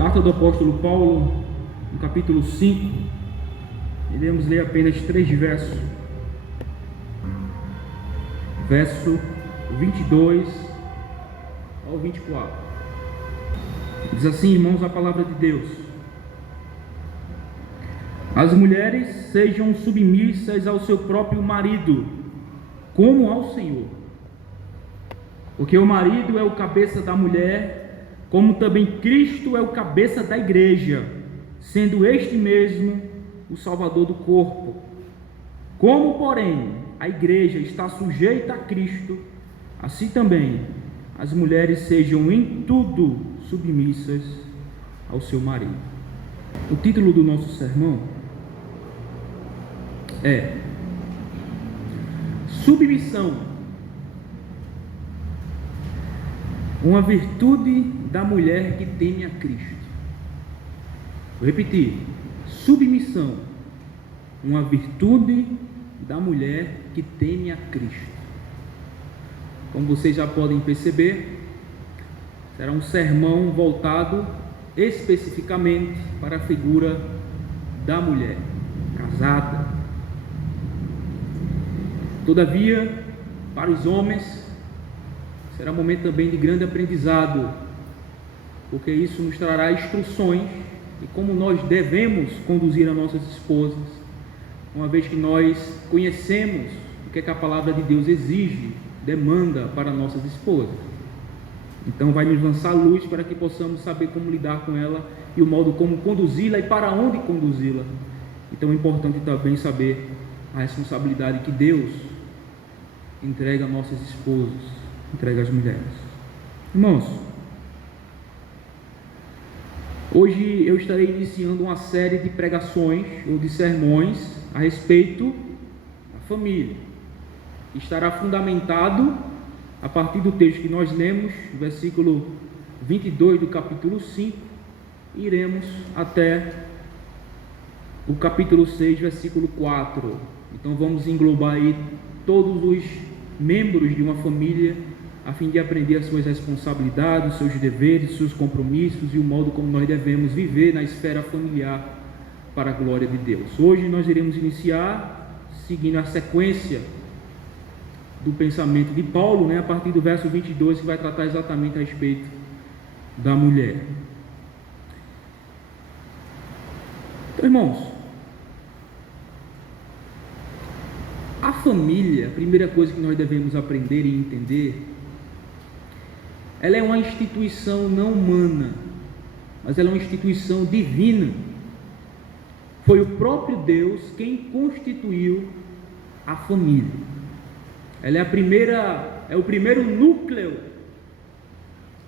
Carta do apóstolo Paulo, no capítulo 5, iremos ler apenas 3 versos. Verso 22 ao 24. Diz assim, irmãos, a palavra de Deus: as mulheres sejam submissas ao seu próprio marido, como ao Senhor. Porque o marido é o cabeça da mulher, como também Cristo é o cabeça da igreja, sendo este mesmo o Salvador do corpo. Como, porém, a igreja está sujeita a Cristo, assim também as mulheres sejam em tudo submissas ao seu marido. O título do nosso sermão é Submissão, uma virtude da mulher que teme a Cristo. Vou repetir: submissão, uma virtude da mulher que teme a Cristo. Como vocês já podem perceber, será um sermão voltado especificamente para a figura da mulher casada. Todavia, para os homens, será um momento também de grande aprendizado, porque isso nos trará instruções de como nós devemos conduzir as nossas esposas, uma vez que nós conhecemos o que a palavra de Deus exige, demanda para nossas esposas. Então vai nos lançar luz para que possamos saber como lidar com ela e o modo como conduzi-la e para onde conduzi-la. Então é importante também saber a responsabilidade que Deus entrega a nossas esposas, entrega às mulheres. Irmãos, hoje eu estarei iniciando uma série de pregações ou de sermões a respeito da família. Estará fundamentado a partir do texto que nós lemos, versículo 22 do capítulo 5, e iremos até o capítulo 6, versículo 4. Então vamos englobar aí todos os membros de uma família, a fim de aprender as suas responsabilidades, os seus deveres, os seus compromissos e o modo como nós devemos viver na esfera familiar para a glória de Deus. Hoje nós iremos iniciar seguindo a sequência do pensamento de Paulo, a partir do verso 22, que vai tratar exatamente a respeito da mulher. Então, irmãos, a família, a primeira coisa que nós devemos aprender e entender, ela é uma instituição não humana, mas ela é uma instituição divina. Foi o próprio Deus quem constituiu a família. Ela é o primeiro núcleo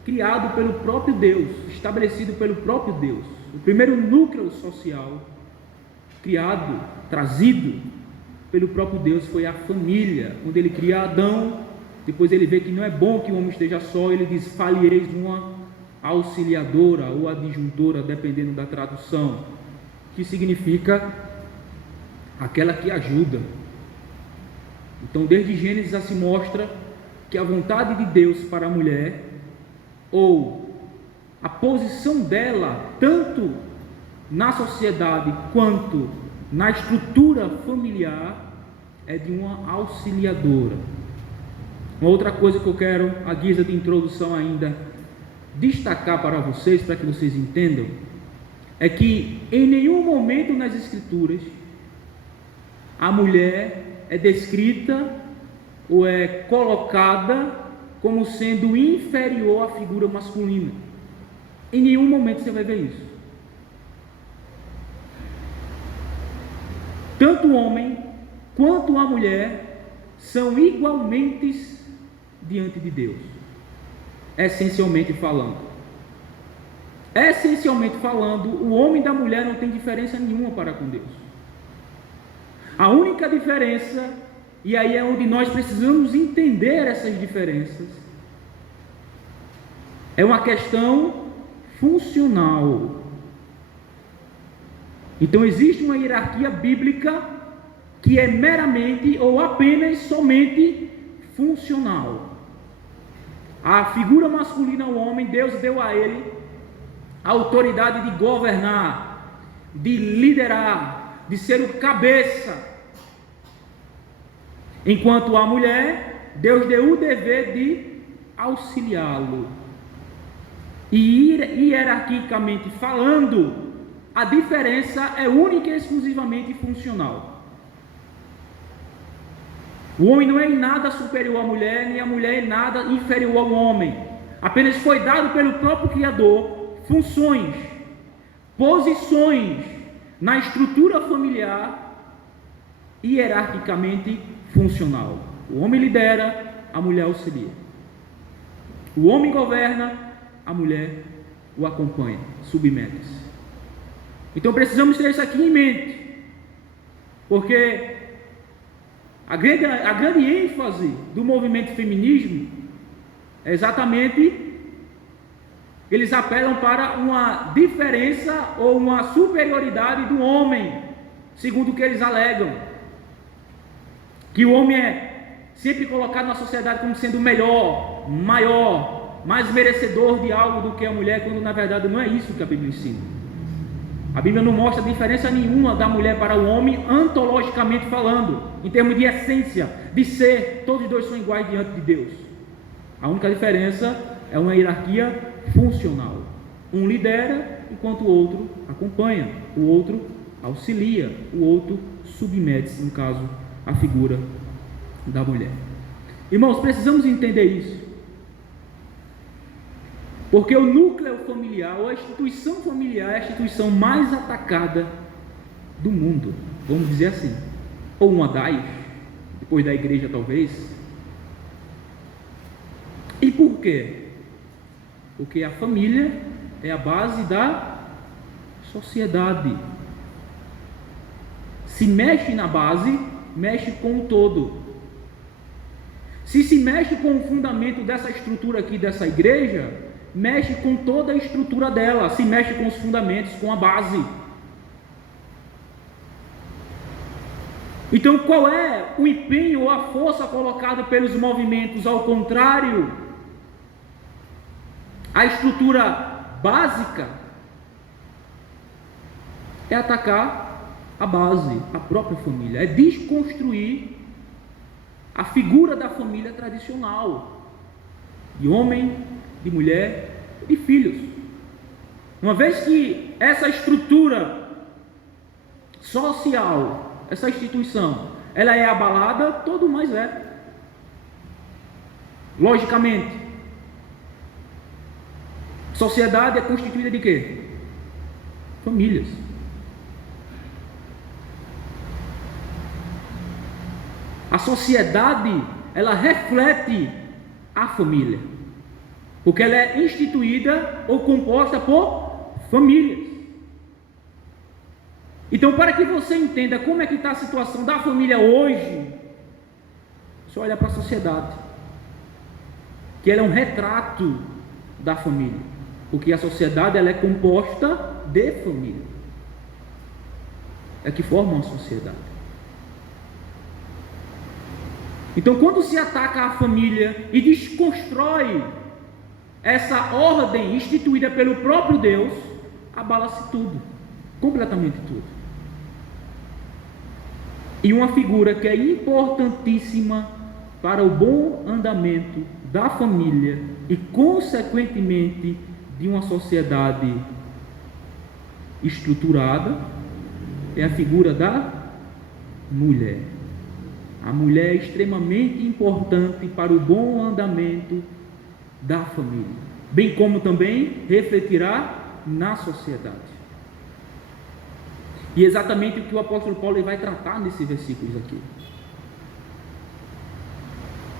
criado pelo próprio Deus, estabelecido pelo próprio Deus. O primeiro núcleo social criado, trazido pelo próprio Deus foi a família, onde ele cria Adão. Depois ele vê que não é bom que o homem esteja só, ele diz: falieis uma auxiliadora ou adjuntora, dependendo da tradução, que significa aquela que ajuda. Então, desde Gênesis já se mostra que a vontade de Deus para a mulher, ou a posição dela, tanto na sociedade quanto na estrutura familiar, é de uma auxiliadora. Uma outra coisa que eu quero, à guisa de introdução ainda, destacar para vocês, para que vocês entendam, é que em nenhum momento nas Escrituras a mulher é descrita ou é colocada como sendo inferior à figura masculina. Em nenhum momento você vai ver isso. Tanto o homem quanto a mulher são igualmente diante de Deus, essencialmente falando. Essencialmente falando, o homem e da mulher não tem diferença nenhuma para com Deus. A única diferença, e aí é onde nós precisamos entender essas diferenças, é uma questão funcional. Então existe uma hierarquia bíblica que é meramente ou apenas somente funcional. A figura masculina, o homem, Deus deu a ele a autoridade de governar, de liderar, de ser o cabeça. Enquanto a mulher, Deus deu o dever de auxiliá-lo. E hierarquicamente falando, a diferença é única e exclusivamente funcional. O homem não é em nada superior à mulher, nem a mulher em nada inferior ao homem. Apenas foi dado pelo próprio Criador funções, posições na estrutura familiar hierarquicamente funcional. O homem lidera, a mulher auxilia. O homem governa, a mulher o acompanha, submete-se. Então precisamos ter isso aqui em mente, porque a grande ênfase do movimento feminismo é exatamente, eles apelam para uma diferença ou uma superioridade do homem, segundo o que eles alegam, que o homem é sempre colocado na sociedade como sendo melhor, maior, mais merecedor de algo do que a mulher, quando na verdade não é isso que a Bíblia ensina. A Bíblia não mostra diferença nenhuma da mulher para o homem, antologicamente falando, em termos de essência, de ser, todos os dois são iguais diante de Deus. A única diferença é uma hierarquia funcional. Um lidera, enquanto o outro acompanha, o outro auxilia, o outro submete-se, no caso, a figura da mulher. Irmãos, precisamos entender isso. Porque o núcleo familiar, ou a instituição familiar, é a instituição mais atacada do mundo, vamos dizer assim. Ou uma das, depois da igreja talvez. E por quê? Porque a família é a base da sociedade. Se mexe na base, mexe com o todo. Se mexe com o fundamento dessa estrutura aqui, dessa igreja, mexe com toda a estrutura dela, se mexe com os fundamentos, com a base. Então, qual é o empenho ou a força colocada pelos movimentos ao contrário? A estrutura básica é atacar a base, a própria família, é desconstruir a figura da família tradicional, de homem, de mulher, de filhos. Uma vez que essa estrutura social, essa instituição, ela é abalada, todo mais é. Logicamente, sociedade é constituída de quê? Famílias. A sociedade, ela reflete a família, porque ela é instituída ou composta por famílias. Então, para que você entenda como é que está a situação da família hoje, só olha para a sociedade, que ela é um retrato da família, porque a sociedade ela é composta de família, é que forma uma sociedade. Então, quando se ataca a família e desconstrói essa ordem instituída pelo próprio Deus, abala-se tudo, completamente tudo. E uma figura que é importantíssima para o bom andamento da família e, consequentemente, de uma sociedade estruturada, é a figura da mulher. A mulher é extremamente importante para o bom andamento da família, bem como também refletirá na sociedade. E exatamente o que o apóstolo Paulo vai tratar nesses versículos aqui.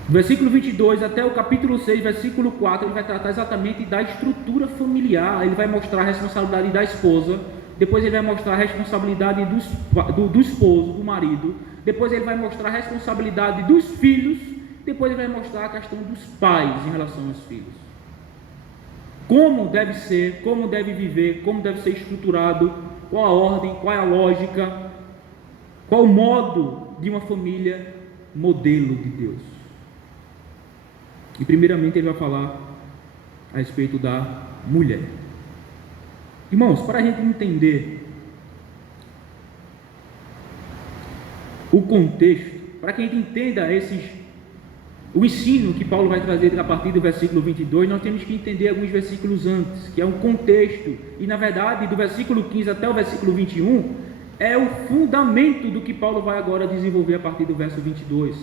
Do versículo 22 até o capítulo 6, versículo 4, ele vai tratar exatamente da estrutura familiar. Ele vai mostrar a responsabilidade da esposa, depois ele vai mostrar a responsabilidade do esposo, do marido, depois ele vai mostrar a responsabilidade dos filhos, depois ele vai mostrar a questão dos pais em relação aos filhos. Como deve ser, como deve viver, como deve ser estruturado, qual a ordem, qual é a lógica, qual o modo de uma família modelo de Deus. E primeiramente ele vai falar a respeito da mulher. Irmãos, para a gente entender o contexto, para que a gente entenda o ensino que Paulo vai trazer a partir do versículo 22, nós temos que entender alguns versículos antes, que é um contexto, e na verdade do versículo 15 até o versículo 21, é o fundamento do que Paulo vai agora desenvolver a partir do verso 22.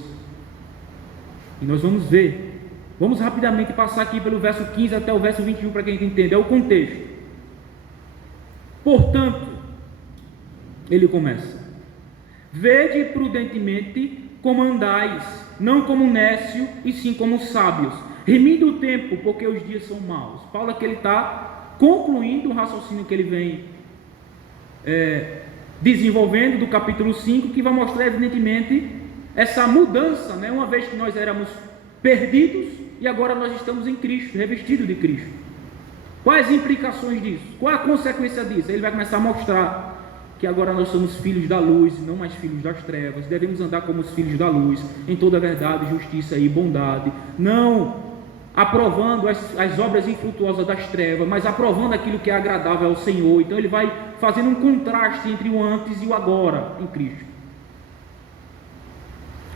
E nós vamos ver, vamos rapidamente passar aqui pelo verso 15 até o verso 21 para que a gente entenda, é o contexto. Portanto, ele começa: vede prudentemente como andais, não como nécio, e sim como sábios, remindo o tempo, porque os dias são maus. Paulo aqui ele está concluindo o raciocínio que ele vem desenvolvendo do capítulo 5, que vai mostrar evidentemente essa mudança, né? Uma vez que nós éramos perdidos e agora nós estamos em Cristo, revestidos de Cristo. Quais as implicações disso? Qual a consequência disso? Ele vai começar a mostrar que agora nós somos filhos da luz, não mais filhos das trevas, devemos andar como os filhos da luz, em toda a verdade, justiça e bondade, não aprovando as obras infrutuosas das trevas, mas aprovando aquilo que é agradável ao Senhor. Então ele vai fazendo um contraste entre o antes e o agora em Cristo.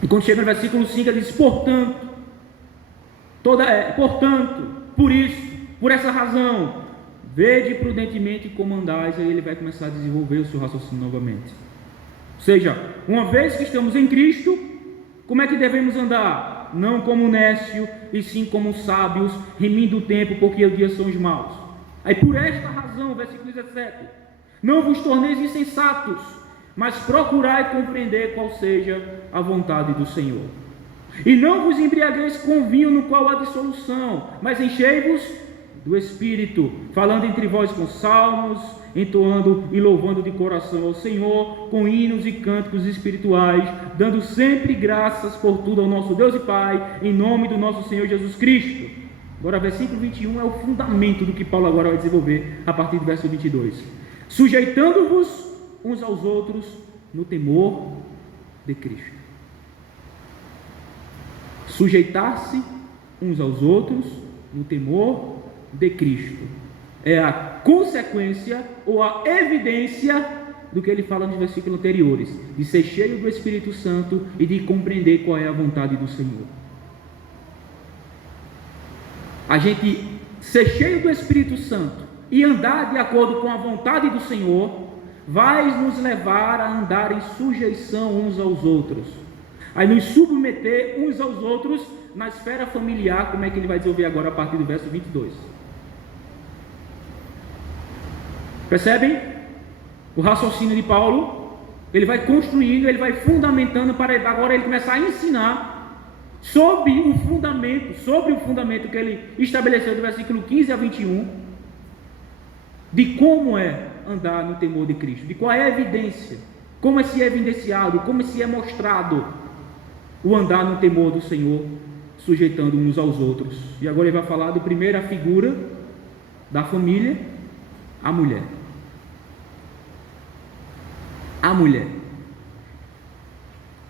E quando chega no versículo 5, ele diz: portanto, por isso, por essa razão, vede prudentemente como andais. Aí ele vai começar a desenvolver o seu raciocínio novamente. Ou seja, uma vez que estamos em Cristo, como é que devemos andar? Não como nécio, e sim como sábios, remindo o tempo, porque os dias são os maus. Aí por esta razão, versículo 17: não vos torneis insensatos, mas procurai compreender qual seja a vontade do Senhor. E não vos embriagueis com vinho, no qual há dissolução, mas enchei-vos do Espírito, falando entre vós com salmos, entoando e louvando de coração ao Senhor, com hinos e cânticos espirituais, dando sempre graças por tudo ao nosso Deus e Pai, em nome do nosso Senhor Jesus Cristo. Agora, versículo 21 é o fundamento do que Paulo agora vai desenvolver a partir do verso 22. Sujeitando-vos uns aos outros no temor de Cristo. Sujeitar-se uns aos outros no temor de Cristo é a consequência ou a evidência do que ele fala nos versículos anteriores, de ser cheio do Espírito Santo e de compreender qual é a vontade do Senhor. A gente ser cheio do Espírito Santo e andar de acordo com a vontade do Senhor vai nos levar a andar em sujeição uns aos outros, a nos submeter uns aos outros na esfera familiar, como é que ele vai desenvolver agora a partir do verso 22. Percebem? O raciocínio de Paulo, ele vai construindo, ele vai fundamentando, para agora ele começar a ensinar sobre o fundamento que ele estabeleceu do versículo 15 a 21, de como é andar no temor de Cristo, de qual é a evidência, como é se é evidenciado, como é se é mostrado o andar no temor do Senhor, sujeitando uns aos outros. E agora ele vai falar da primeira figura da família, a mulher.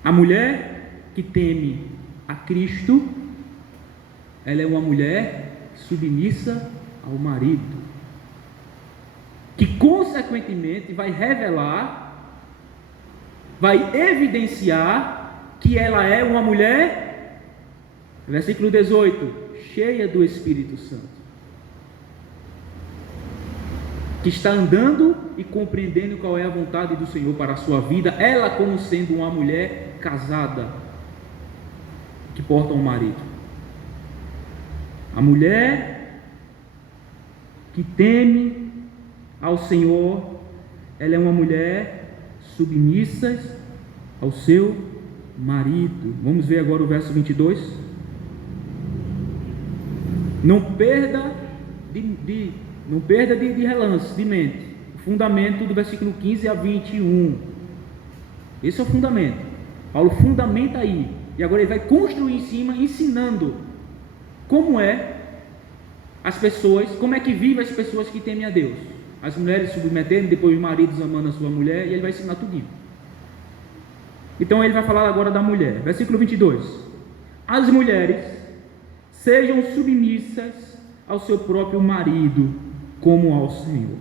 A mulher que teme a Cristo, ela é uma mulher submissa ao marido, que consequentemente vai revelar, vai evidenciar que ela é uma mulher, versículo 18, cheia do Espírito Santo, que está andando e compreendendo qual é a vontade do Senhor para a sua vida, ela como sendo uma mulher casada, que porta um marido. A mulher que teme ao Senhor, ela é uma mulher submissa ao seu marido. Vamos ver agora o verso 22. Não perda de relance, de mente, o fundamento do versículo 15 a 21. Esse é o fundamento. Paulo fundamenta aí, e agora ele vai construir em cima, ensinando como é as pessoas, como é que vivem as pessoas que temem a Deus. As mulheres submetendo, depois os maridos amando a sua mulher, e ele vai ensinar tudinho. Então ele vai falar agora da mulher, versículo 22. As mulheres sejam submissas ao seu próprio marido, como ao Senhor.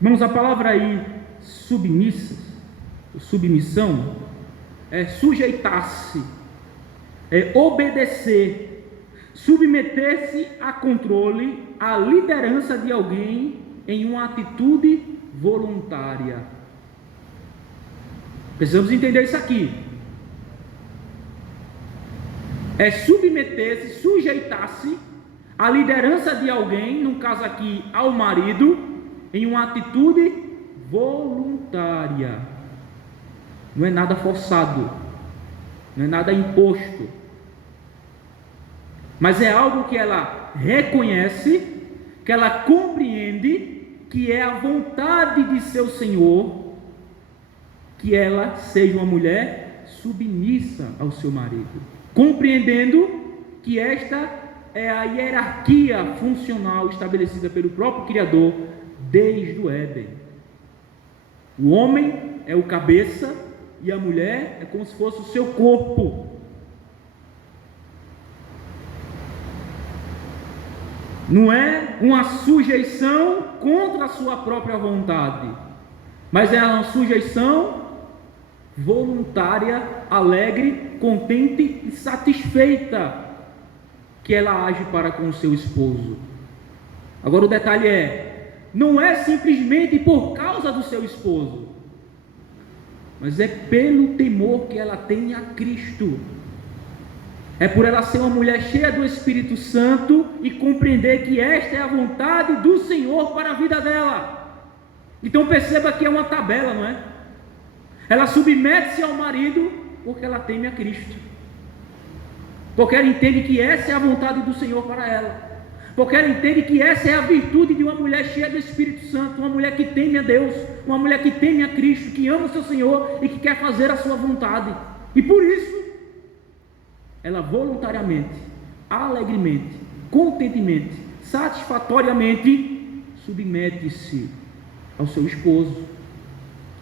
Irmãos, a palavra aí, submissão, é sujeitar-se, é obedecer, submeter-se a controle, à liderança de alguém em uma atitude voluntária. Precisamos entender isso aqui. É submeter-se, sujeitar-se à liderança de alguém, no caso aqui ao marido, em uma atitude voluntária. Não é nada forçado, não é nada imposto, mas é algo que ela reconhece, que ela compreende, que é a vontade de seu Senhor, que ela seja uma mulher submissa ao seu marido, compreendendo que esta é a hierarquia funcional estabelecida pelo próprio Criador desde o Éden. O homem é o cabeça e a mulher é como se fosse o seu corpo. Não é uma sujeição contra a sua própria vontade, mas é uma sujeição voluntária, alegre, contente e satisfeita, que ela age para com o seu esposo. Agora o detalhe não é simplesmente por causa do seu esposo, mas é pelo temor que ela tem a Cristo. É por ela ser uma mulher cheia do Espírito Santo e compreender que esta é a vontade do Senhor para a vida dela. Então perceba que é uma tabela, não é? Ela submete-se ao marido porque ela teme a Cristo, porque ela entende que essa é a vontade do Senhor para ela, porque ela entende que essa é a virtude de uma mulher cheia do Espírito Santo, uma mulher que teme a Deus, uma mulher que teme a Cristo, que ama o seu Senhor e que quer fazer a sua vontade. E por isso ela voluntariamente, alegremente, contentemente, satisfatoriamente submete-se ao seu esposo,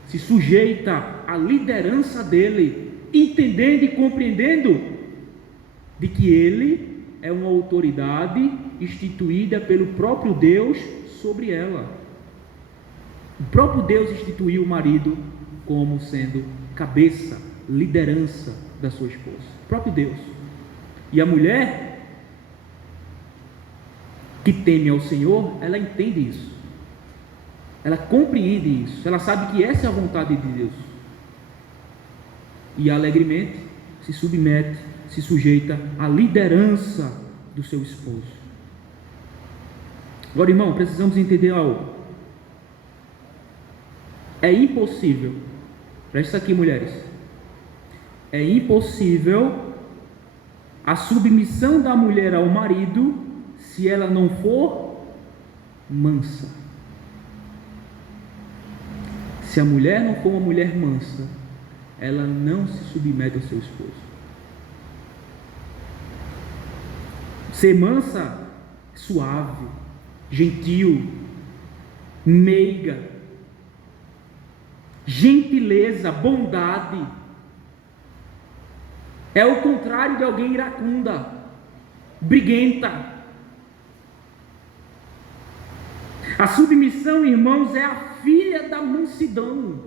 se sujeita à liderança dele, entendendo e compreendendo de que ele é uma autoridade instituída pelo próprio Deus sobre ela. O próprio Deus instituiu o marido como sendo cabeça, liderança da sua esposa. O próprio Deus. E a mulher que teme ao Senhor, ela entende isso. Ela compreende isso. Ela sabe que essa é a vontade de Deus. E alegremente se submete, se sujeita à liderança do seu esposo. Agora, irmão, precisamos entender algo. É impossível, presta aqui, mulheres, é impossível a submissão da mulher ao marido se ela não for mansa. Se a mulher não for uma mulher mansa, ela não se submete ao seu esposo. Ser mansa, suave, gentil, meiga, gentileza, bondade, é o contrário de alguém iracunda, briguenta. A submissão, irmãos, é a filha da mansidão,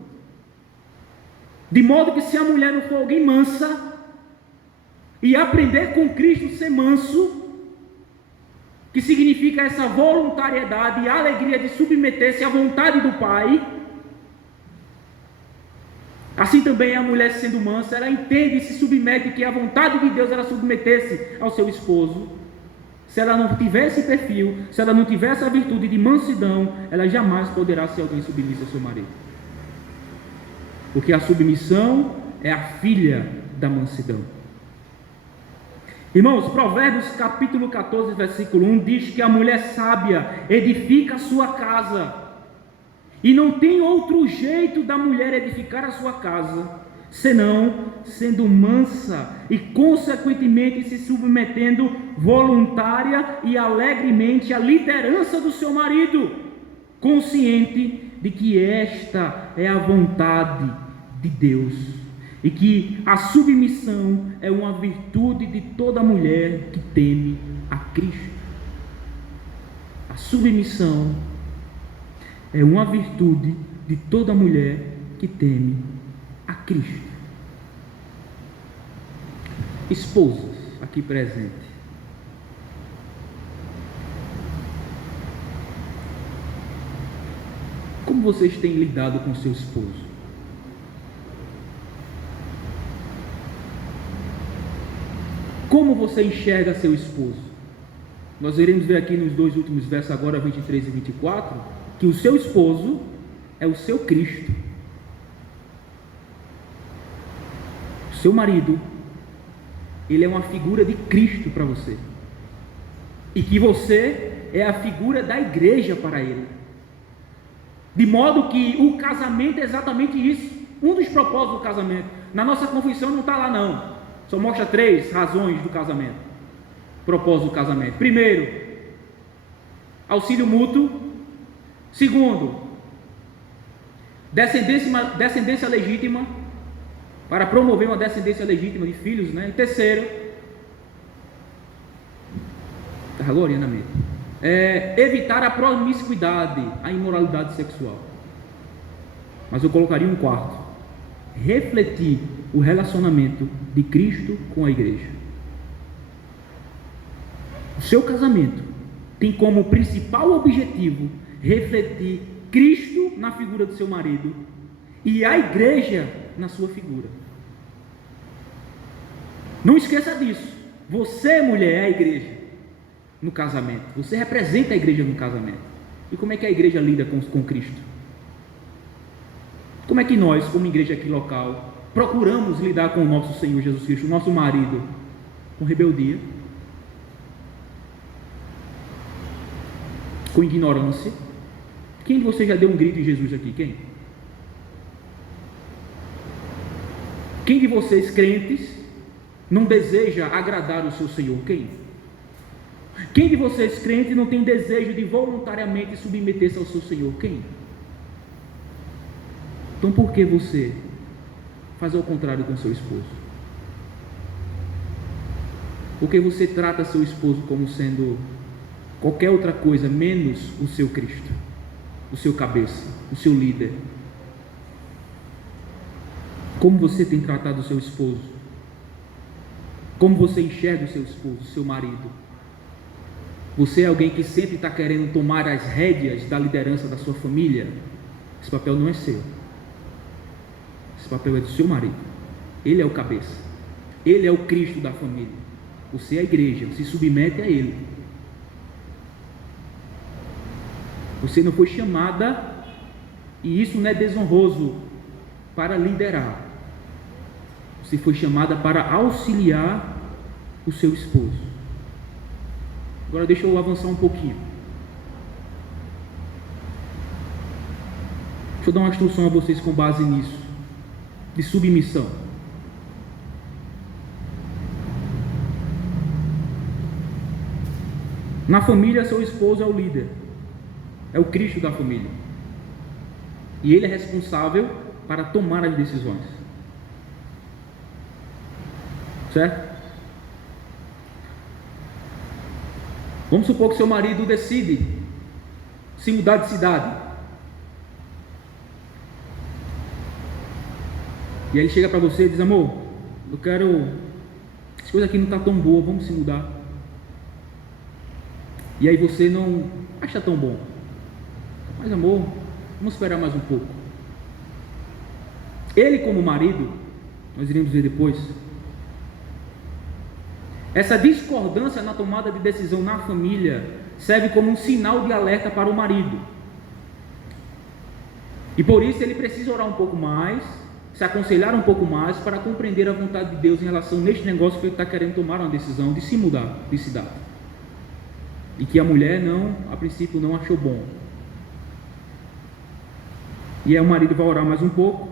de modo que se a mulher não for alguém mansa e aprender com Cristo ser manso, que significa essa voluntariedade e a alegria de submeter-se à vontade do Pai, assim também a mulher sendo mansa, ela entende e se submete que a vontade de Deus era submeter-se ao seu esposo. Se ela não tiver esse perfil, se ela não tiver essa virtude de mansidão, ela jamais poderá ser alguém submissa ao seu marido, porque a submissão é a filha da mansidão. Irmãos, Provérbios capítulo 14, versículo 1 diz que a mulher sábia edifica a sua casa, e não tem outro jeito da mulher edificar a sua casa, senão sendo mansa e consequentemente se submetendo voluntária e alegremente à liderança do seu marido, consciente de que esta é a vontade de Deus, e que a submissão é uma virtude de toda mulher que teme a Cristo. A submissão é uma virtude de toda mulher que teme a Cristo. Esposas aqui presentes, como vocês têm lidado com seu esposo? Como você enxerga seu esposo? Nós iremos ver aqui nos dois últimos versos agora, 23 e 24, que o seu esposo é o seu Cristo. O seu marido, ele é uma figura de Cristo para você. E que você é a figura da igreja para ele. De modo que o casamento é exatamente isso. Um dos propósitos do casamento. Na nossa confissão não está lá não. Só mostra 3 razões do casamento. Propósito do casamento. Primeiro, auxílio mútuo. Segundo, descendência legítima, para promover uma descendência legítima de filhos, né? E terceiro, gloriosamente, evitar a promiscuidade, a imoralidade sexual. Mas eu colocaria um quarto: refletir o relacionamento de Cristo com a igreja. O seu casamento tem como principal objetivo refletir Cristo na figura do seu marido e a igreja na sua figura. Não esqueça disso. Você, mulher, é a igreja no casamento. Você representa a igreja no casamento. E como é que a igreja lida com Cristo? Como é que nós, como igreja aqui local, procuramos lidar com o nosso Senhor Jesus Cristo, o nosso marido, com rebeldia, com ignorância? Quem de vocês já deu um grito em Jesus aqui? Quem? Quem de vocês, crentes, não deseja agradar o seu Senhor? Quem? Quem de vocês, crentes, não tem desejo de voluntariamente submeter-se ao seu Senhor? Quem? Então por que você faz ao contrário com seu esposo? Porque você trata seu esposo como sendo qualquer outra coisa menos o seu Cristo, o seu cabeça, o seu líder. Como você tem tratado o seu esposo? Como você enxerga o seu esposo, o seu marido? Você é alguém que sempre está querendo tomar as rédeas da liderança da sua família? Esse papel não é seu. Esse papel é do seu marido. Ele é o cabeça. Ele é o Cristo da família. Você é a igreja, se submete a ele. Você não foi chamada, e isso não é desonroso, para liderar. Você foi chamada para auxiliar o seu esposo. Agora deixa eu avançar um pouquinho. Deixa eu dar uma instrução a vocês com base nisso, de submissão. Na família, seu esposo é o líder, é o Cristo da família, e ele é responsável para tomar as decisões, certo? Vamos supor que seu marido decide se mudar de cidade, e aí ele chega para você e diz: amor, as coisas aqui não estão tão boas, vamos se mudar. E aí você não acha tão bom, mas amor, vamos esperar mais um pouco. Ele, como marido, nós iremos ver depois, essa discordância na tomada de decisão na família serve como um sinal de alerta para o marido, e por isso ele precisa orar um pouco mais, se aconselhar um pouco mais, para compreender a vontade de Deus em relação neste negócio que ele está querendo tomar uma decisão de se mudar de cidade, e que a mulher não, a princípio, não achou bom. E aí o marido vai orar mais um pouco,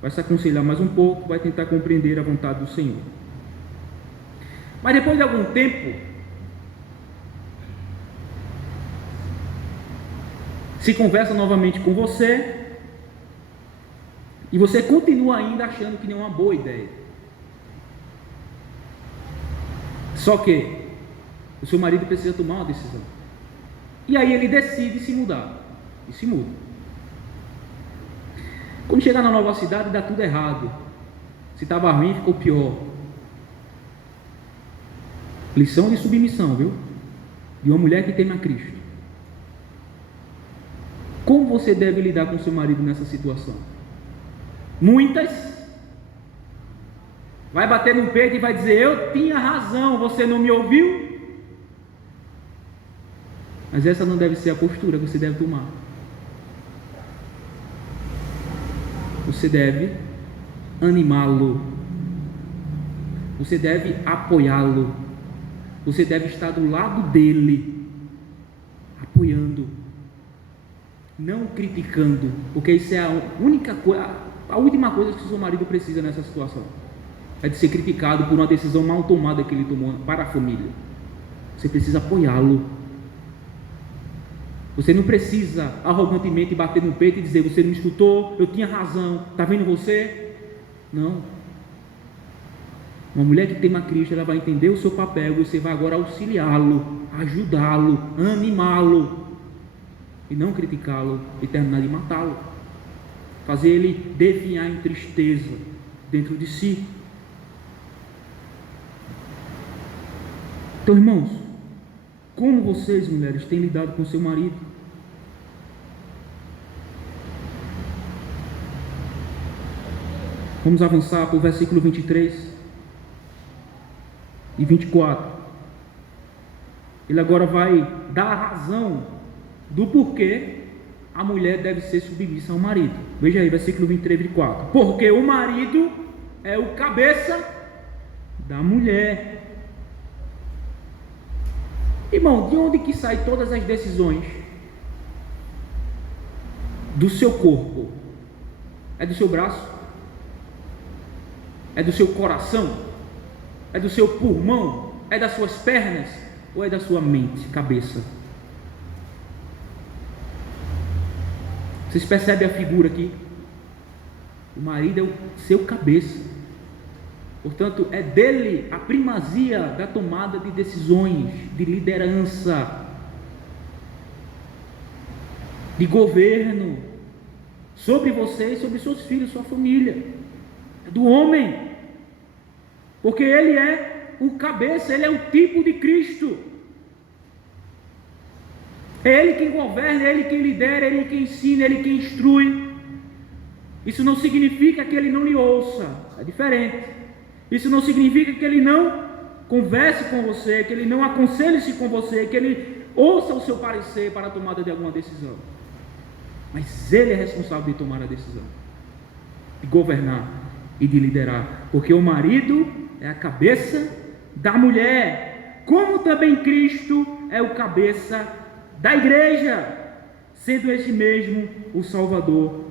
vai se aconselhar mais um pouco, vai tentar compreender a vontade do Senhor. Mas depois de algum tempo, se conversa novamente com você, e você continua ainda achando que não é uma boa ideia. Só que o seu marido precisa tomar uma decisão, e aí ele decide se mudar. Isso muda. Quando chegar na nova cidade, dá tudo errado. Se estava ruim, ficou pior. Lição de submissão, viu? De uma mulher que teme a Cristo. Como você deve lidar com seu marido nessa situação? Muitas. Vai bater no peito e vai dizer: eu tinha razão, você não me ouviu? Mas essa não deve ser a postura que você deve tomar. Você deve animá-lo. Você deve apoiá-lo. Você deve estar do lado dele, apoiando, não criticando, porque isso é a única coisa, a última coisa que o seu marido precisa nessa situação. É de ser criticado por uma decisão mal tomada que ele tomou para a família. Você precisa apoiá-lo. Você não precisa arrogantemente bater no peito e dizer: você não me escutou, eu tinha razão, está vendo você? Não. Uma mulher que teme a Cristo, ela vai entender o seu papel e você vai agora auxiliá-lo, ajudá-lo, animá-lo e não criticá-lo e terminar de matá-lo, fazer ele definhar em tristeza dentro de si. Então, irmãos, como vocês, mulheres, têm lidado com seu marido? Vamos avançar para o versículo 23 e 24. Ele agora vai dar a razão do porquê a mulher deve ser submissa ao marido. Veja aí, versículo 23 e 24. Porque o marido é o cabeça da mulher. Irmão, de onde que saem todas as decisões do seu corpo? É do seu braço? É do seu coração? É do seu pulmão? É das suas pernas? Ou é da sua mente, cabeça? Vocês percebem a figura aqui? O marido é o seu cabeça. Portanto, é dele a primazia da tomada de decisões, de liderança, de governo, sobre você e sobre seus filhos, sua família. É do homem, porque ele é o cabeça, ele é o tipo de Cristo. É ele quem governa, é ele quem lidera, é ele quem ensina, é ele quem instrui. Isso não significa que ele não lhe ouça, é diferente. Isso não significa que ele não converse com você, que ele não aconselhe-se com você, que ele ouça o seu parecer para a tomada de alguma decisão. Mas ele é responsável de tomar a decisão, de governar e de liderar, porque o marido é a cabeça da mulher, como também Cristo é o cabeça da igreja, sendo este mesmo o Salvador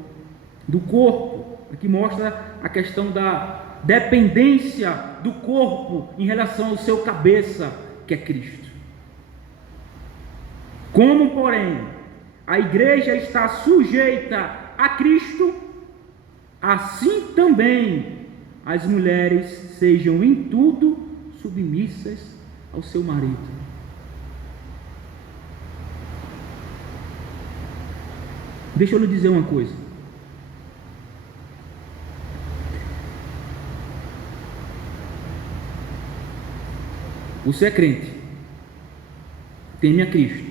do corpo. Aqui mostra a questão da dependência do corpo em relação ao seu cabeça, que é Cristo. Como, porém, a igreja está sujeita a Cristo, assim também as mulheres sejam em tudo submissas ao seu marido. Deixa eu lhe dizer uma coisa. Você é crente, teme a Cristo,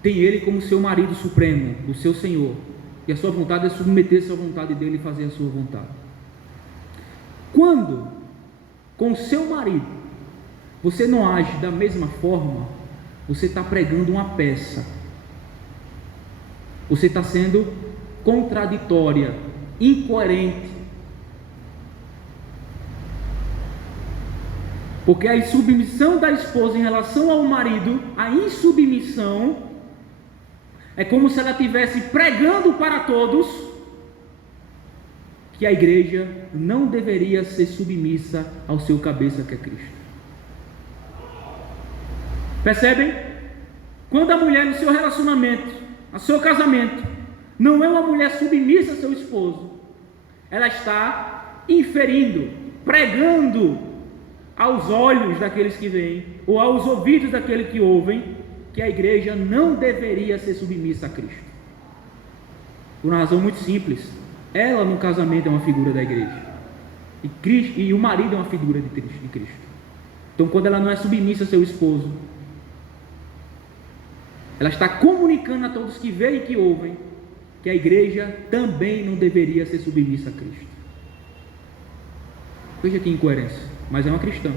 tem Ele como seu marido supremo, o seu Senhor, e a sua vontade é submeter-se à vontade dEle e fazer a sua vontade. Quando, com o seu marido, você não age da mesma forma, você está pregando uma peça, você está sendo contraditória, incoerente. Porque a insubmissão da esposa em relação ao marido, a insubmissão, é como se ela estivesse pregando para todos que a igreja não deveria ser submissa ao seu cabeça, que é Cristo. Percebem? Quando a mulher no seu relacionamento, no seu casamento, não é uma mulher submissa a seu esposo, ela está inferindo, pregando aos olhos daqueles que veem, ou aos ouvidos daqueles que ouvem, que a igreja não deveria ser submissa a Cristo. Por uma razão muito simples. Ela no casamento é uma figura da igreja. E o marido é uma figura de Cristo. Então, quando ela não é submissa ao seu esposo, ela está comunicando a todos que veem e que ouvem que a igreja também não deveria ser submissa a Cristo. Veja que incoerência. Mas é uma cristã.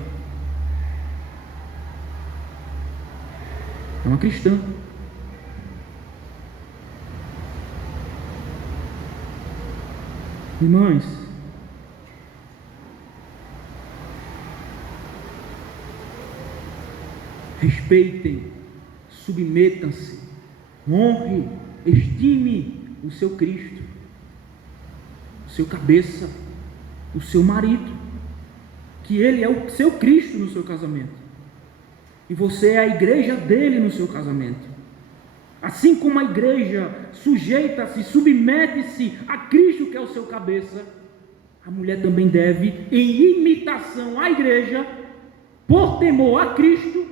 É uma cristã. Irmãs, respeitem, submetam-se, honre, estime o seu Cristo, o seu cabeça, o seu marido, que ele é o seu Cristo no seu casamento, e você é a igreja dele no seu casamento. Assim como a igreja sujeita-se, submete-se a Cristo, que é o seu cabeça, a mulher também deve, em imitação à igreja, por temor a Cristo,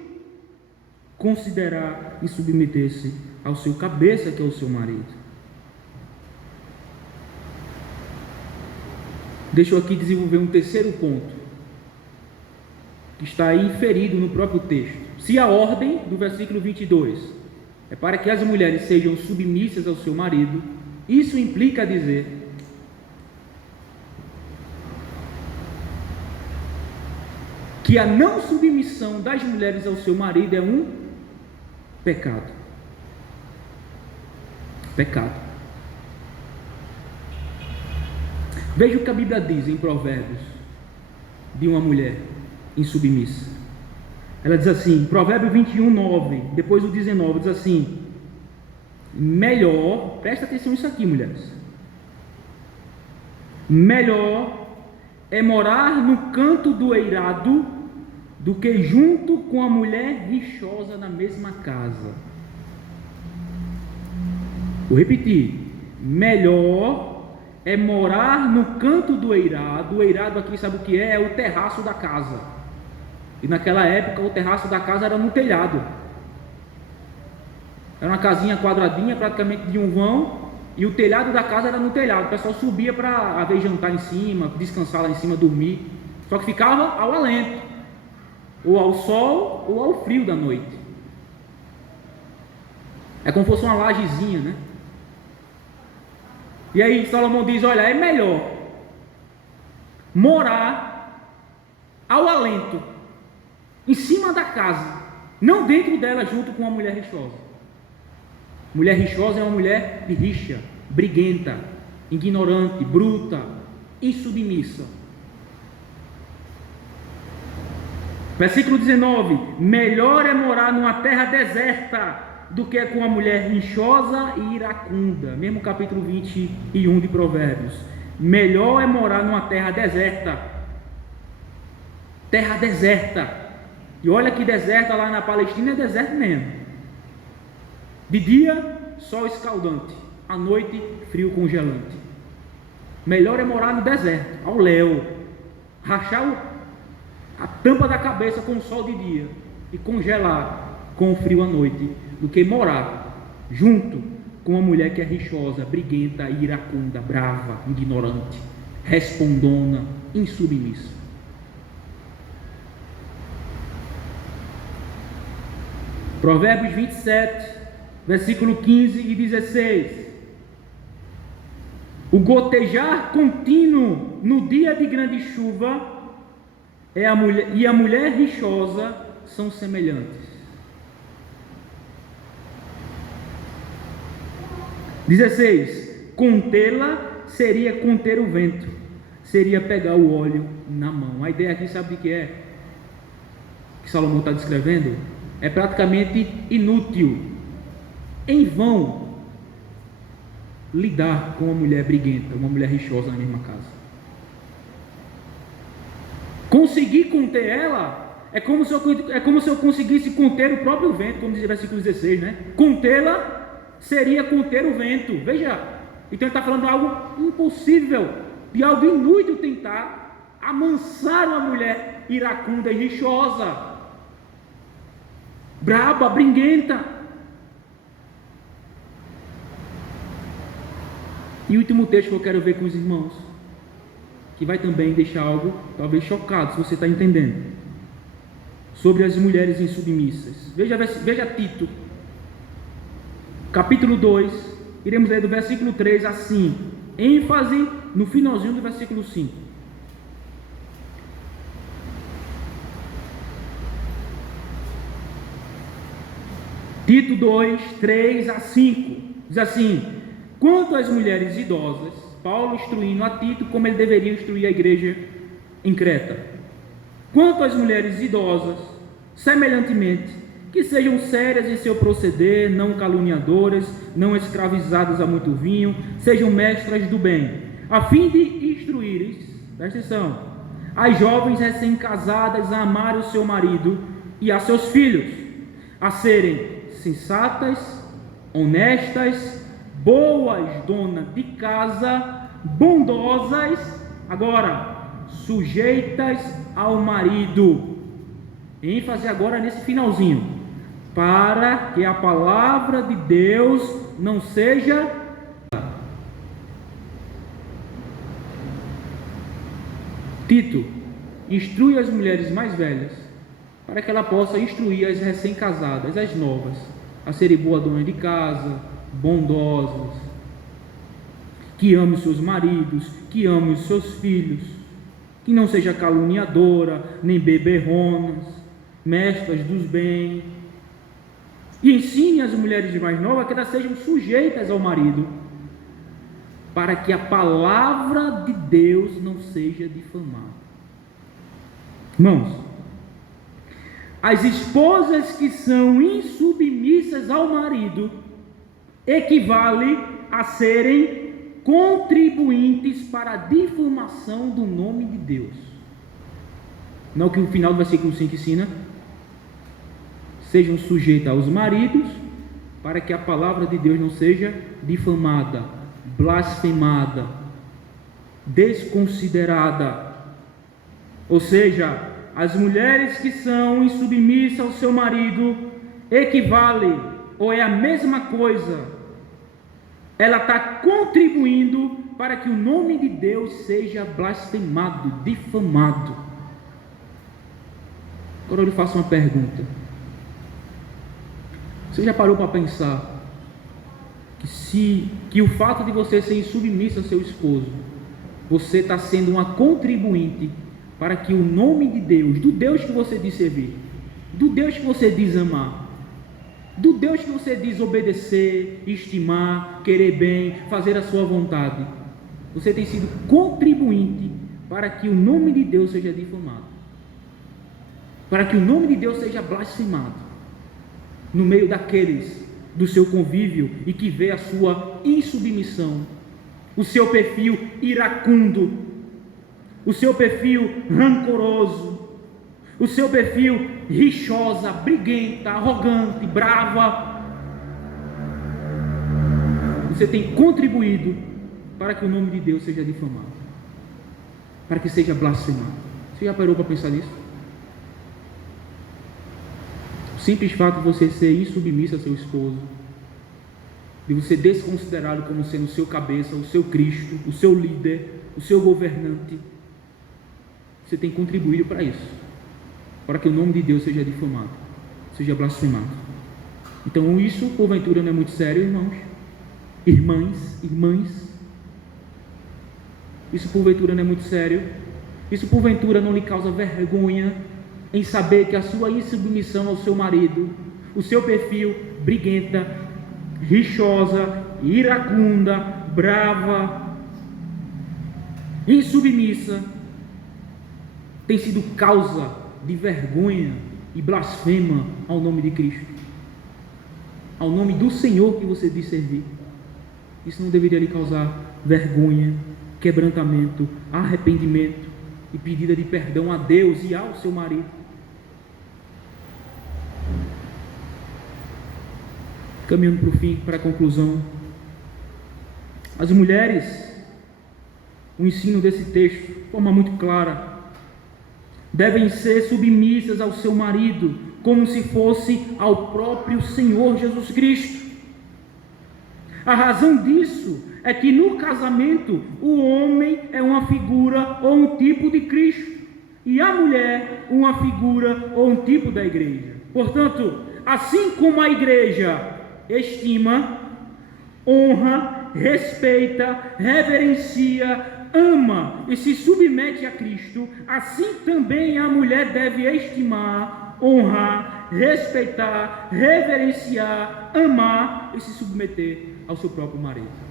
considerar e submeter-se ao seu cabeça, que é o seu marido. Deixa eu aqui desenvolver um terceiro ponto, que está aí inferido no próprio texto. Se a ordem do versículo 22 é para que as mulheres sejam submissas ao seu marido, isso implica dizer que a não submissão das mulheres ao seu marido é um pecado. Pecado. Veja o que a Bíblia diz em Provérbios de uma mulher insubmissa. Ela diz assim, Provérbio 21, 9, depois o 19, diz assim: melhor, presta atenção nisso aqui, mulheres, melhor é morar no canto do eirado do que junto com a mulher rixosa na mesma casa. Vou repetir, melhor é morar no canto do eirado. O eirado aqui, sabe o que é? É o terraço da casa. E naquela época o terraço da casa era no telhado. Era uma casinha quadradinha, praticamente de um vão, e o telhado da casa era no telhado. O pessoal subia para ver jantar em cima, descansar lá em cima, dormir. Só que ficava ao alento, ou ao sol, ou ao frio da noite. É como se fosse uma lajezinha, né? E aí Salomão diz: olha, é melhor morar ao alento, em cima da casa, não dentro dela, junto com uma mulher rixosa. Mulher rixosa é uma mulher de rixa, briguenta, ignorante, bruta, insubmissa. Versículo 19: melhor é morar numa terra deserta do que com a mulher rixosa e iracunda. Mesmo capítulo 21 de Provérbios. Melhor é morar numa terra deserta. Terra deserta. E olha que deserta lá na Palestina é deserto mesmo. De dia, sol escaldante. À noite, frio congelante. Melhor é morar no deserto, ao léu. Rachar a tampa da cabeça com o sol de dia e congelar com o frio à noite, do que morar junto com uma mulher que é rixosa, briguenta, iracunda, brava, ignorante, respondona, insubmissa. Provérbios 27, versículo 15 e 16. O gotejar contínuo no dia de grande chuva e a mulher rixosa são semelhantes. 16. Contê-la seria conter o vento, seria pegar o óleo na mão. A ideia aqui, sabe o que é? Que Salomão está descrevendo? É praticamente inútil, em vão, lidar com uma mulher briguenta, uma mulher rixosa na mesma casa. Conseguir conter ela é como se eu conseguisse conter o próprio vento, como diz o versículo 16, né? Contê-la seria conter o vento. Veja, então ele está falando de algo impossível, de algo inútil, tentar amansar uma mulher iracunda e rixosa, braba, briguenta. E o último texto que eu quero ver com os irmãos, que vai também deixar algo talvez chocado, se você está entendendo, sobre as mulheres insubmissas. Veja Tito, capítulo 2, iremos ler do versículo 3 a 5, ênfase no finalzinho do versículo 5. Tito 2, 3 a 5, diz assim: quanto às mulheres idosas, Paulo instruindo a Tito como ele deveria instruir a igreja em Creta. Quanto às mulheres idosas, semelhantemente, que sejam sérias em seu proceder, não caluniadoras, não escravizadas a muito vinho, sejam mestras do bem, a fim de instruires, presta atenção, as jovens recém-casadas a amar o seu marido e a seus filhos, a serem sensatas, honestas, boas donas de casa, bondosas, agora, sujeitas ao marido. ênfase agora nesse finalzinho, para que a palavra de Deus não seja Tito, instrui as mulheres mais velhas, para que ela possa instruir as recém-casadas, as novas, a serem boa dona de casa, bondosas, que amem os seus maridos, que amem os seus filhos, que não seja caluniadora, nem beberronas, mestras dos bens, e ensine as mulheres mais novas que elas sejam sujeitas ao marido, para que a palavra de Deus não seja difamada. Irmãos, as esposas que são insubmissas ao marido equivale a serem contribuintes para a difamação do nome de Deus. Não é o que o final do versículo 5 ensina? Sejam sujeitas aos maridos, para que a palavra de Deus não seja difamada, blasfemada, desconsiderada. Ou seja, as mulheres que são insubmissas ao seu marido equivale, ou é a mesma coisa, ela está contribuindo para que o nome de Deus seja blasfemado, difamado. Agora eu lhe faço uma pergunta. Você já parou para pensar que o fato de você ser insubmissa ao seu esposo, você está sendo uma contribuinte para que o nome de Deus, do Deus que você diz servir, do Deus que você diz amar, do Deus que você diz obedecer, estimar, querer bem, fazer a sua vontade, você tem sido contribuinte para que o nome de Deus seja difamado, para que o nome de Deus seja blasfemado no meio daqueles do seu convívio e que vê a sua insubmissão, o seu perfil iracundo, o seu perfil rancoroso, o seu perfil rixosa, briguenta, arrogante, brava. Você tem contribuído para que o nome de Deus seja difamado, para que seja blasfemado. Você já parou para pensar nisso? O simples fato de você ser insubmissa a seu esposo, de você desconsiderá-lo como sendo o seu cabeça, o seu Cristo, o seu líder, o seu governante, você tem contribuído para isso, para que o nome de Deus seja difamado, seja blasfemado. Então isso porventura não é muito sério, irmãos, irmãs, isso porventura não é muito sério, isso porventura não lhe causa vergonha em saber que a sua insubmissão ao seu marido, o seu perfil briguenta, rixosa, iracunda, brava, insubmissa, tem sido causa de vergonha e blasfema ao nome de Cristo, ao nome do Senhor que você diz servir. Isso não deveria lhe causar vergonha, quebrantamento, arrependimento e pedida de perdão a Deus e ao seu marido. Caminhando para o fim, para a conclusão, as mulheres, o ensino desse texto, de forma muito clara, devem ser submissas ao seu marido, como se fosse ao próprio Senhor Jesus Cristo. A razão disso é que no casamento o homem é uma figura ou um tipo de Cristo e a mulher uma figura ou um tipo da igreja. Portanto, assim como a igreja estima, honra, respeita, reverencia, ama e se submete a Cristo, assim também a mulher deve estimar, honrar, respeitar, reverenciar, amar e se submeter ao seu próprio marido.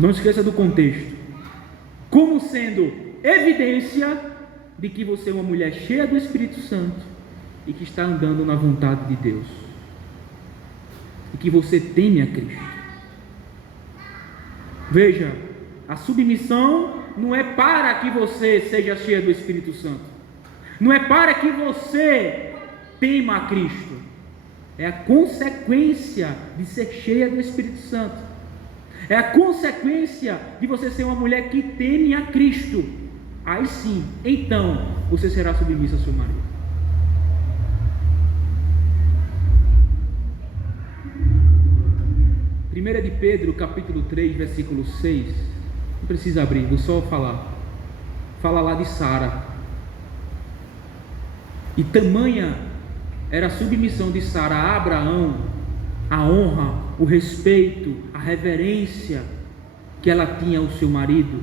Não esqueça do contexto, como sendo evidência de que você é uma mulher cheia do Espírito Santo e que está andando na vontade de Deus e que você teme a Cristo. Veja, a submissão não é para que você seja cheia do Espírito Santo, não é para que você tema a Cristo, é a consequência de ser cheia do Espírito Santo, é a consequência de você ser uma mulher que teme a Cristo. Aí sim, então você será submissa ao seu marido. Primeira de Pedro, capítulo 3, versículo 6. Não precisa abrir, vou só falar. Fala lá de Sara. E tamanha era a submissão de Sara a Abraão, a honra, o respeito, a reverência que ela tinha ao seu marido,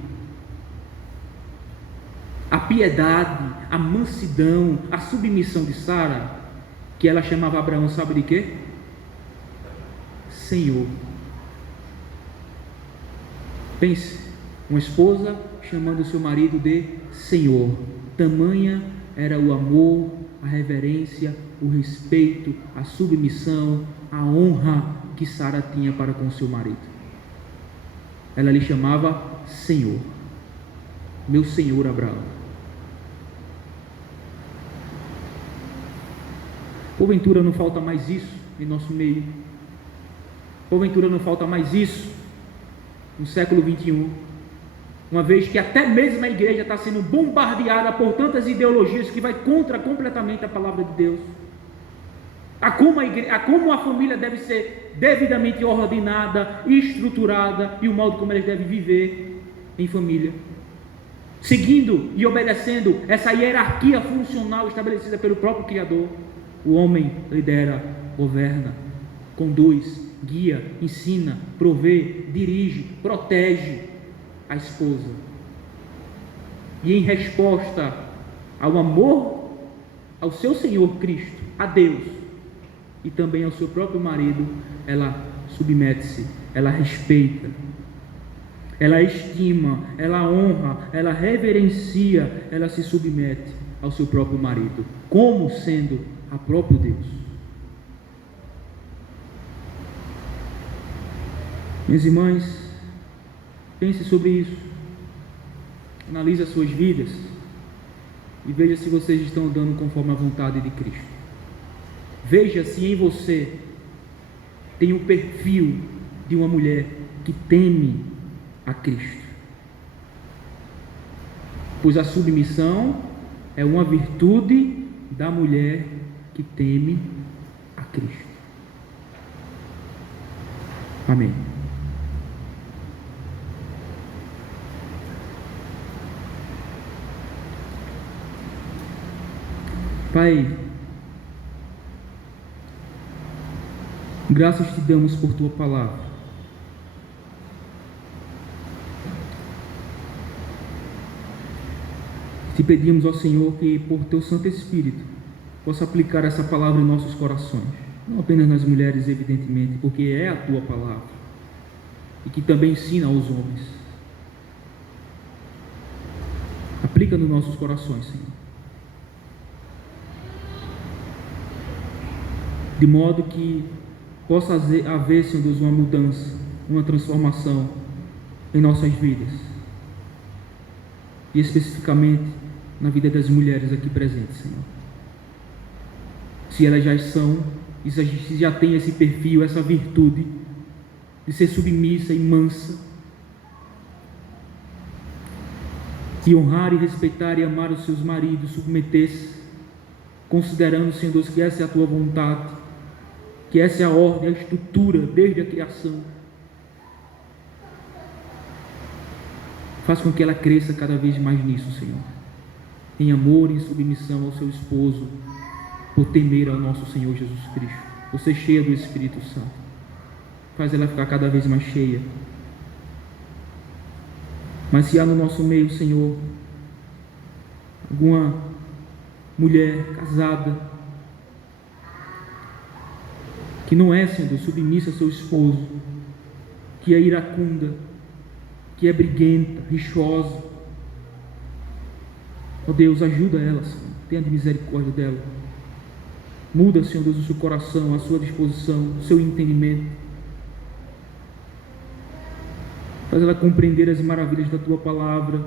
a piedade, a mansidão, a submissão de Sara, que ela chamava Abraão, sabe de quê? Senhor. Pense, uma esposa chamando o seu marido de Senhor. Tamanha era o amor, a reverência, o respeito, a submissão, a honra que Sara tinha para com seu marido. Ela lhe chamava Senhor. Meu Senhor Abraão. Porventura não falta mais isso em nosso meio? Porventura não falta mais isso no século 21? Uma vez que até mesmo a igreja está sendo bombardeada por tantas ideologias que vai contra completamente a palavra de Deus. A como a família deve ser devidamente ordenada, estruturada e o modo como eles devem viver em família. Seguindo e obedecendo essa hierarquia funcional estabelecida pelo próprio Criador. O homem lidera, governa, conduz, guia, ensina, provê, dirige, protege a esposa. E em resposta ao amor ao seu Senhor Cristo, a Deus, e também ao seu próprio marido, ela submete-se, ela respeita, ela estima, ela honra, ela reverencia, ela se submete ao seu próprio marido, como sendo a próprio Deus. Minhas irmãs, pense sobre isso, analise as suas vidas e veja se vocês estão andando conforme a vontade de Cristo. Veja se em você tem o perfil de uma mulher que teme a Cristo, pois a submissão é uma virtude da mulher que teme a Cristo. Amém. Pai, graças te damos por tua palavra. Te pedimos ao Senhor que por teu Santo Espírito possa aplicar essa palavra em nossos corações, não apenas nas mulheres, evidentemente, porque é a tua palavra e que também ensina aos homens. Aplica nos nossos corações, Senhor, de modo que possa haver, Senhor Deus, uma mudança, uma transformação em nossas vidas, e especificamente na vida das mulheres aqui presentes, Senhor. Se elas já são, se já tem esse perfil, essa virtude de ser submissa e mansa, e honrar e respeitar e amar os seus maridos, submeter-se, considerando, Senhor Deus, que essa é a tua vontade, que essa é a ordem, a estrutura desde a criação. Faz com que ela cresça cada vez mais nisso, Senhor, em amor e em submissão ao seu esposo, por temer ao nosso Senhor Jesus Cristo. Você cheia do Espírito Santo, faz ela ficar cada vez mais cheia. Mas se há no nosso meio, Senhor, alguma mulher casada que não é, Senhor, submissa ao seu esposo, que é iracunda, que é briguenta, rixosa, ó Deus, ajuda ela, Senhor, tenha misericórdia dela. Muda, Senhor Deus, o seu coração, a sua disposição, o seu entendimento. Faz ela compreender as maravilhas da tua palavra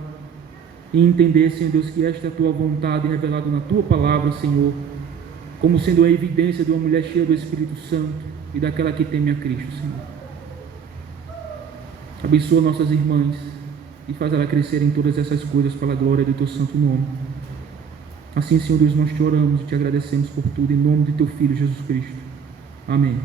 e entender, Senhor Deus, que esta é a tua vontade revelada na tua palavra, Senhor, como sendo a evidência de uma mulher cheia do Espírito Santo e daquela que teme a Cristo, Senhor. Abençoa nossas irmãs e faz ela crescer em todas essas coisas pela glória do teu santo nome. Assim, Senhor Deus, nós te oramos e te agradecemos por tudo, em nome de teu Filho Jesus Cristo. Amém.